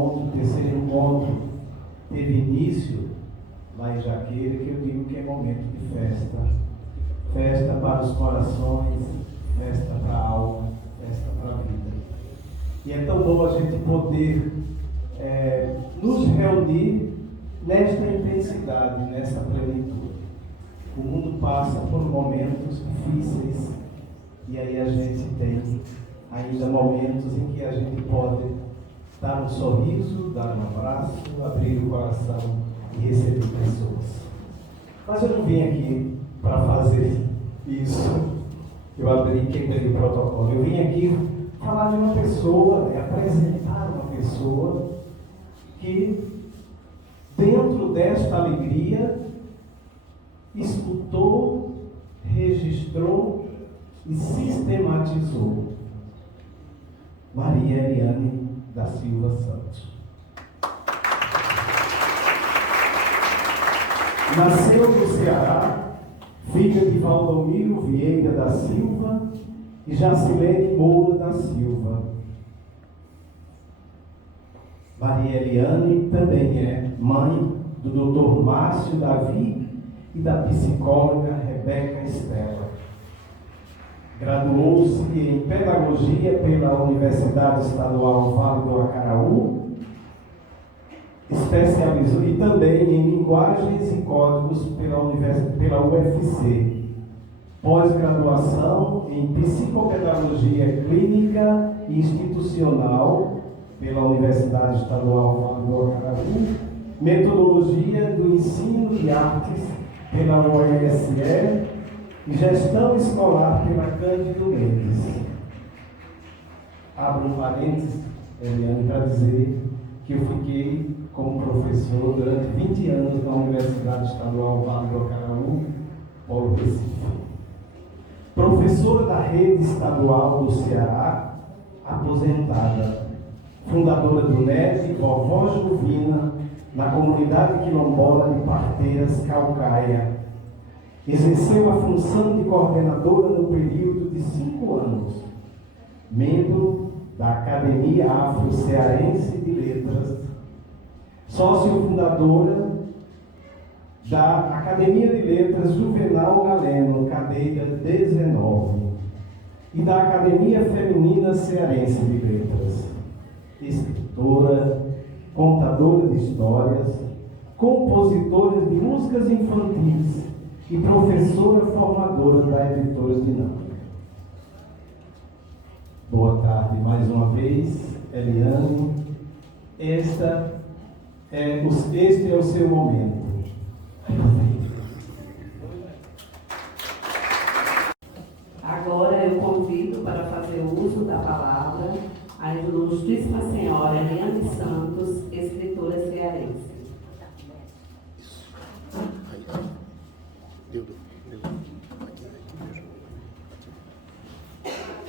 encontro, o terceiro encontro, teve início lá em Jaqueira, que eu digo que é momento de festa. Festa para os corações, festa para a alma, festa para a vida. E é tão bom a gente poder nos reunir nesta intensidade, nessa plenitude. O mundo passa por momentos difíceis e aí a gente tem ainda momentos em que a gente pode dar um sorriso, dar um abraço, abrir o coração e receber pessoas. Mas eu não vim aqui para fazer isso. Eu abri, quebrei o protocolo. Eu vim aqui falar de uma pessoa, apresentar uma pessoa que, dentro desta alegria, escutou, registrou e sistematizou Maria Eliane da Silva Santos. Nasceu no Ceará, filha de Valdomiro Vieira da Silva e Jacilene Moura da Silva. Maria Eliane também é mãe do Dr. Márcio Davi e da psicóloga Rebeca Estela. Graduou-se em Pedagogia pela Universidade Estadual Vale do Acaraú, especializou e também em Linguagens e Códigos pela UFC, pós-graduação em Psicopedagogia Clínica e Institucional pela Universidade Estadual Vale do Acaraú, Metodologia do Ensino de Artes pela UESE e Gestão Escolar pela Cândido Mendes. Abro um parênteses, Eliane, para dizer que eu fiquei como professor durante 20 anos na Universidade Estadual Vale do Acaraú, Polo Recife. Professora da Rede Estadual do Ceará, aposentada. Fundadora do NED Vovó Juvina, na comunidade quilombola de Parteiras, Caucaia. Exerceu a função de coordenadora no período de 5 anos. Membro da Academia Afro-Cearense de Letras. Sócio fundadora da Academia de Letras Juvenal Galeno, cadeira 19. E da Academia Feminina Cearense de Letras. Escritora, contadora de histórias, compositora de músicas infantis e professora formadora da Editoras Dinâmica. Boa tarde mais uma vez, Eliane. Este é o seu momento. Agora eu convido para fazer uso da palavra a Ilustríssima Senhora Eliane Santos, escritora cearense.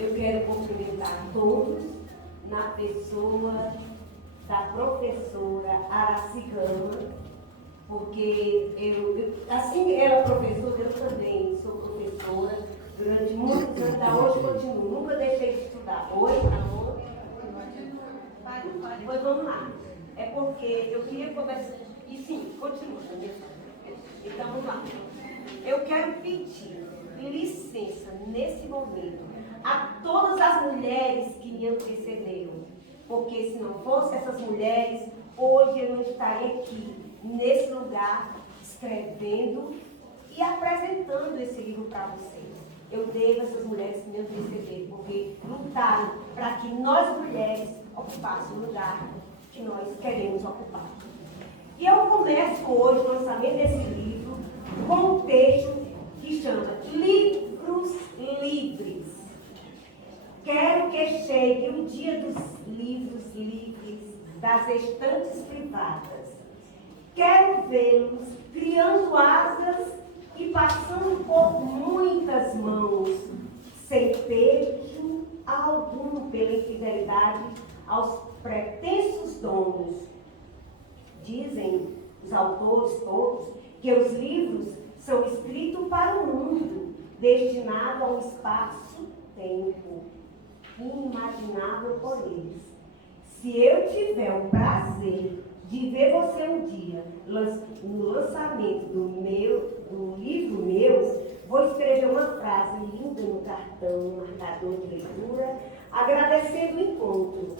Eu quero cumprimentar todos na pessoa da professora Araci Gama, porque assim era professora, eu também sou professora durante muitos anos, até hoje continuo, nunca deixei de estudar. Oi, amor? Pois vamos lá. É porque eu queria conversar, e sim, continua. Então vamos lá. Eu quero pedir licença nesse momento a todas as mulheres que me antecederam, porque se não fossem essas mulheres, hoje eu não estaria aqui, nesse lugar, escrevendo e apresentando esse livro para vocês. Eu devo a essas mulheres que me antecederam, porque lutaram para que nós mulheres ocupássemos o lugar que nós queremos ocupar. E eu começo hoje o lançamento desse livro com um texto que chama Livros Livres. Quero que chegue o dia dos livros livres das estantes privadas. Quero vê-los criando asas e passando por muitas mãos, sem pejo algum pela infidelidade aos pretensos donos. Dizem os autores todos que os livros são escritos para o mundo, destinado a um espaço-tempo inimaginável por eles. Se eu tiver o prazer de ver você um dia no lançamento do livro meu, vou escrever uma frase linda no cartão, no marcador de leitura, agradecendo o encontro.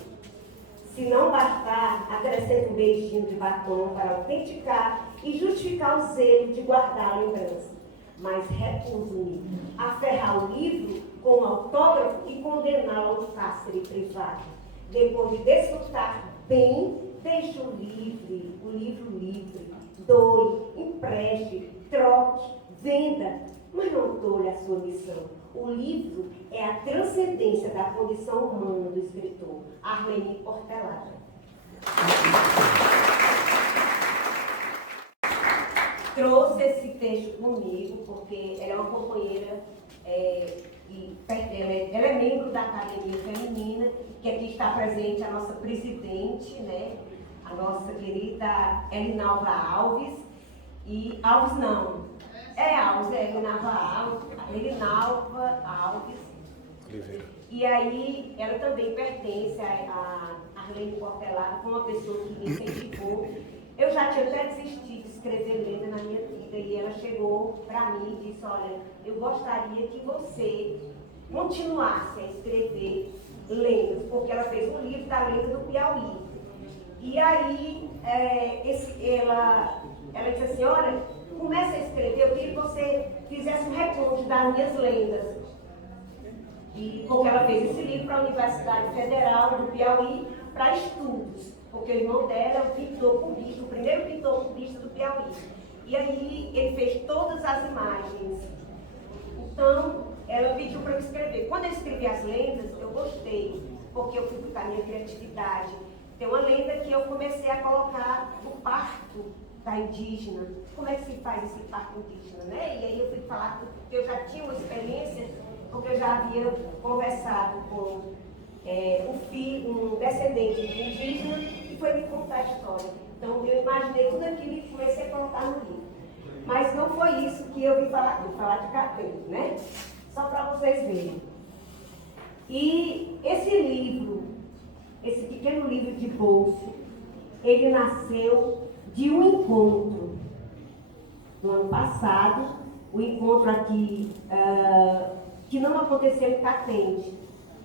Se não bastar, acrescento um beijinho de batom para autenticar e justificar o zelo de guardar a lembrança. Mas recuso-me a ferrar o livro com um autógrafo e condená-lo ao cárcere privado. Depois de desfrutar bem, deixe o livro livre, doe, empreste, troque, venda, mas não tolhe a sua missão. O livro é a transcendência da condição humana do escritor, Arlene Portelada. Trouxe esse texto comigo porque ela é uma companheira ela é membro da Academia Feminina, que aqui está presente a nossa presidente, né? A nossa querida Elinalva Alves. E Alves não. Elinalva Alves. Oliveira. E aí, ela também pertence a Arlene Portelada, foi uma pessoa que me incentivou. Eu já tinha até desistido de escrever lenda na minha vida, e ela chegou para mim e disse, olha, eu gostaria que você continuasse a escrever lendas, porque ela fez um livro da lenda do Piauí. E aí, ela disse assim, olha, comece a escrever, eu queria que você fizesse um reconto das minhas lendas. E porque ela fez esse livro para a Universidade Federal do Piauí para estudos, porque o irmão dela é o pintor cubista, o primeiro pintor cubista do Piauí. E aí ele fez todas as imagens. Então, ela pediu para eu escrever. Quando eu escrevi as lendas, eu gostei, porque eu fui com a minha criatividade. Tem uma lenda que eu comecei a colocar o parto da indígena. Como é que se faz esse parto indígena, né? E aí eu fui falar, porque eu já tinha uma experiência, porque eu já havia conversado com um descendente de indígena e foi me contar a história. Então eu imaginei tudo aquilo e comecei a colocar no livro. Mas não foi isso que eu vim falar de cabelo, né? Só para vocês verem. E esse livro, esse pequeno livro de bolso, ele nasceu de um encontro no ano passado, o encontro aqui, que não aconteceu em Catende.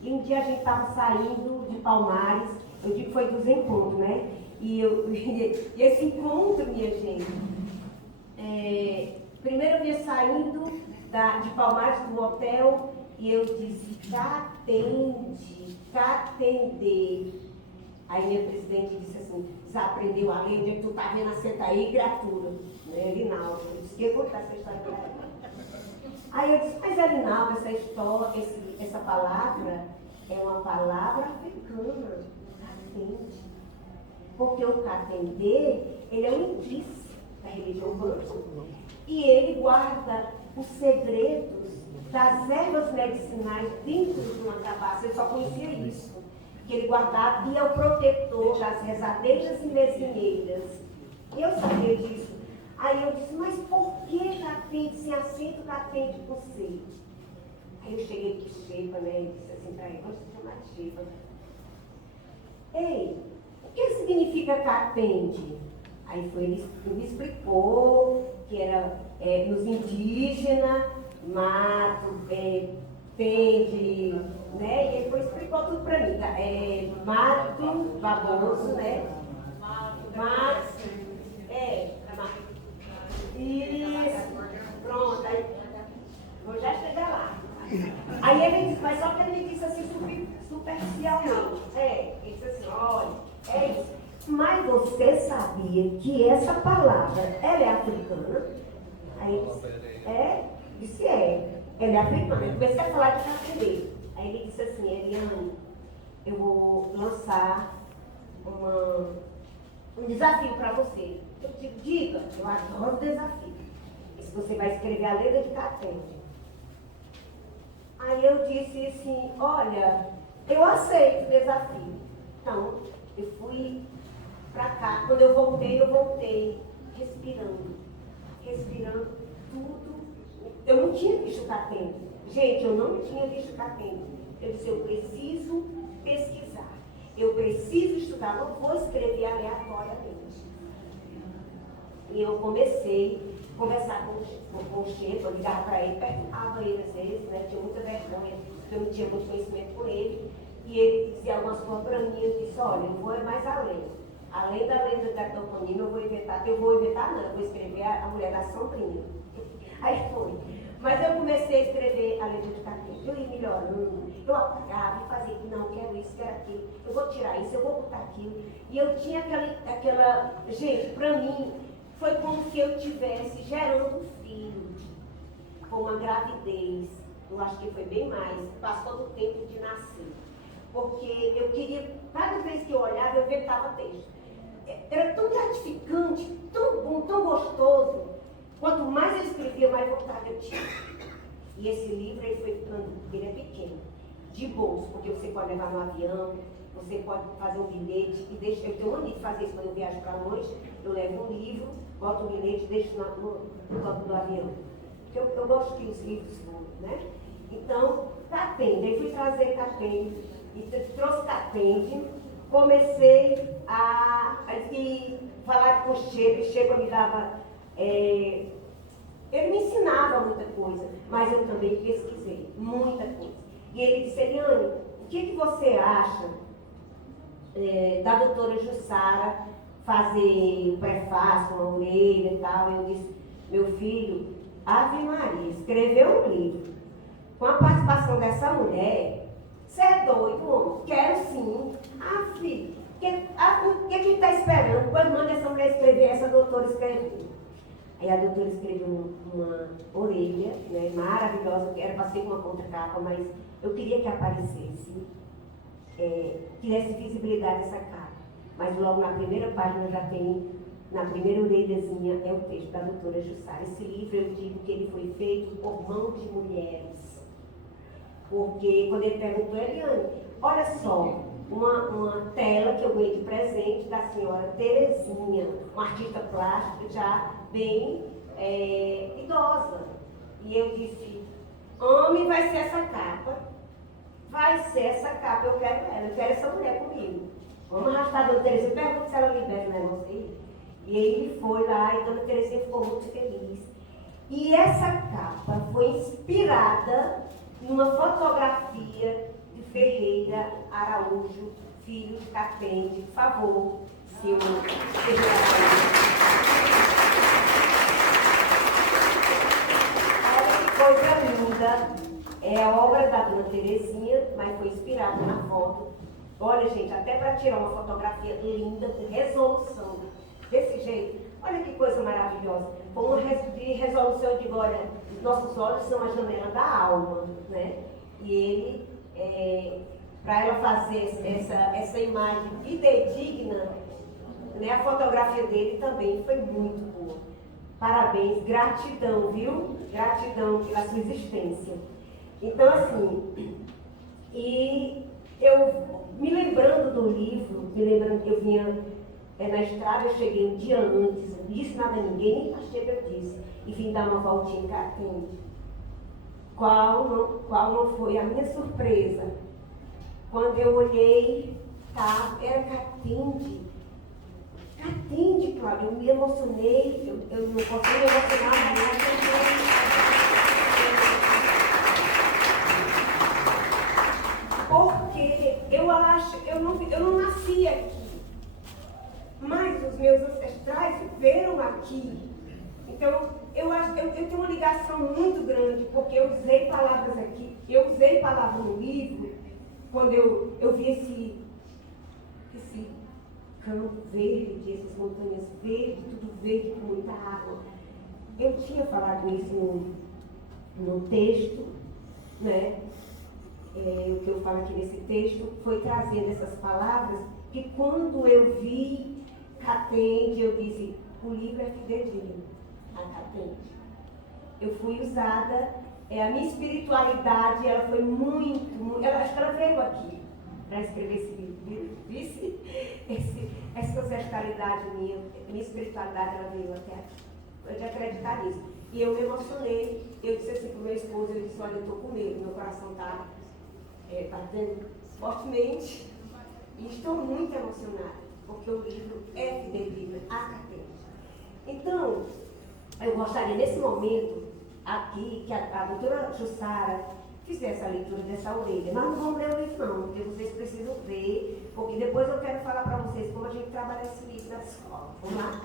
E um dia a gente estava saindo de Palmares, eu digo que foi dos encontros, né? E esse encontro, minha gente, primeiro eu ia saindo de Palmares do hotel e eu disse, Catende. Aí minha presidente disse assim, você aprendeu a ler, onde é que tu está vendo a senta aí, criatura? Elinalva, eu disse que ia contar essa história para ela. Aí eu disse, mas Elinalva, essa palavra é uma palavra africana, Catende. Porque o Catendê, ele é um indício da religião banto. E ele guarda os segredos das ervas medicinais dentro de uma cabaça. Eu só conhecia isso. Que ele guardava e é o protetor das rezadeiras e mesineiras. E eu sabia disso. Aí eu disse, mas por que Catende, se acento Catende por C? Aí eu cheguei aqui, Shepa, né, e disse assim para ele, vamos se chamar de Shepa. Ei, o que significa Catende? Aí ele me explicou que era nos indígenas, mato, tende, né? E ele depois explicou tudo para mim. Mato, baboso, né? Mato, isso, pronto, aí, vou já chegar lá. Aí ele disse, mas só que ele me disse assim, superficialmente. Ele disse assim, olha, é isso. Mas você sabia que essa palavra, ela é africana? Aí ele disse, ela é africana. Eu comecei a falar de Catendê. Aí ele disse assim, Eliane, eu vou lançar um desafio para você. Eu digo, diga, eu adoro desafio. E se você vai escrever a lenda de Catende. Aí eu disse assim, olha, eu aceito o desafio. Então, eu fui para cá. Quando eu voltei respirando tudo. Eu não tinha visto Catende. Gente, eu não tinha visto Catende. Eu disse, eu preciso pesquisar. Eu preciso estudar, não vou escrever aleatoriamente. E eu comecei a conversar com o chefe, eu ligava para ele, perguntava ele às vezes, né? Tinha muita vergonha, porque eu não tinha muito conhecimento com ele. E ele dizia algumas coisas para mim, eu disse, olha, eu vou mais além. Além da lenda da toponina, eu vou inventar não, eu vou escrever a mulher da sombrinha. Aí foi. Mas eu comecei a escrever a lenda de Catende, eu ia melhorando, eu apagava e fazia, não, quero isso, quero aquilo, eu vou tirar isso, eu vou botar aquilo. E eu tinha aquela gente, para mim, foi como se eu estivesse gerando um filho, com uma gravidez, eu acho que foi bem mais, passou do tempo de nascer. Porque eu queria, cada vez que eu olhava, eu inventava texto. Era tão gratificante, tão bom, tão gostoso. Quanto mais eu escrevia, mais vontade eu tinha. E esse livro, ele foi ficando, ele é pequeno, de bolso, porque você pode levar no avião, você pode fazer um bilhete, e deixa, eu tenho mania de fazer isso quando eu viajo para longe, eu levo um livro, boto um bilhete e deixo no campo do avião. Porque eu gosto que os livros voem, né? Então, Catende, aí fui trazer Catende, e trouxe Catende, comecei a falar com o Shepa me dava, ele me ensinava muita coisa, mas eu também pesquisei muita coisa. E ele disse, Eliane, o que você acha da doutora Jussara fazer o prefácio, uma orelha e tal? Eu disse, meu filho, Ave Maria, escreveu um livro com a participação dessa mulher. Você é doido, homem? Quero sim. Ah, filho, o que a gente está esperando? Quando manda essa mulher escrever, essa doutora escreveu. Aí a doutora escreveu uma orelha, né, maravilhosa, que era para ser uma contracapa, mas eu queria que aparecesse, tivesse visibilidade essa capa. Mas logo na primeira página já tem, na primeira orelhazinha, é o texto da doutora Jussara. Esse livro eu digo que ele foi feito por mão de mulheres. Porque quando ele perguntou, Eliane, olha só, uma tela que eu ganhei de presente da senhora Terezinha, uma artista plástica já bem idosa. E eu disse, homem, vai ser essa capa. Vai ser essa capa, eu quero essa mulher comigo. Vamos arrastar a dona Terezinha, pergunta se ela libera o negócio aí. E ele foi lá e a dona Terezinha ficou muito feliz. E essa capa foi inspirada numa fotografia de Ferreira Araújo, filho de Catende. Por favor, senhor Ferreira Araújo. Olha que coisa linda. É a obra da dona Terezinha, mas foi inspirada na foto. Olha, gente, até para tirar uma fotografia linda, com resolução, desse jeito. Olha que coisa maravilhosa. Com uma resolução, eu digo, olha, os nossos olhos são a janela da alma, né? E ele, para ela fazer essa imagem fidedigna, né, a fotografia dele também foi muito boa. Parabéns, gratidão, viu? Gratidão pela sua existência. Então, assim, e eu, me lembrando do livro, me lembrando que eu vinha na estrada, eu cheguei um dia antes, não disse nada a ninguém, nem achei que eu disse, e vim dar uma voltinha em Catende. Qual não foi a minha surpresa? Quando eu olhei, era Catende. Catende, Cláudia, eu me emocionei, eu não posso me emocionar mais. Porque eu não nasci aqui, mas os meus ancestrais viveram aqui. Então, eu tenho uma ligação muito grande, porque eu usei palavras aqui, eu usei palavras no livro, quando eu vi esse campo verde, essas montanhas verdes, tudo verde com muita água. Eu tinha falado isso no texto, né? O que eu falo aqui nesse texto foi trazendo essas palavras, que quando eu vi Catende, eu disse, o livro é fidedigno a Catende. Eu fui usada, a minha espiritualidade, ela foi muito, acho que ela veio aqui para escrever esse livro, viu? Essa ancestralidade minha espiritualidade, ela veio até aqui. Eu de acreditar nisso. E eu me emocionei, eu disse assim para o meu esposo, eu disse, olha, eu estou com medo, meu coração está batendo fortemente, E estou muito emocionada, porque o livro é fidedigno à carteira. Então, eu gostaria nesse momento aqui que a doutora Jussara fizesse a leitura dessa orelha. Mas não vamos ler o livro não, porque vocês precisam ver, porque depois eu quero falar para vocês como a gente trabalha esse livro na escola. Vamos lá?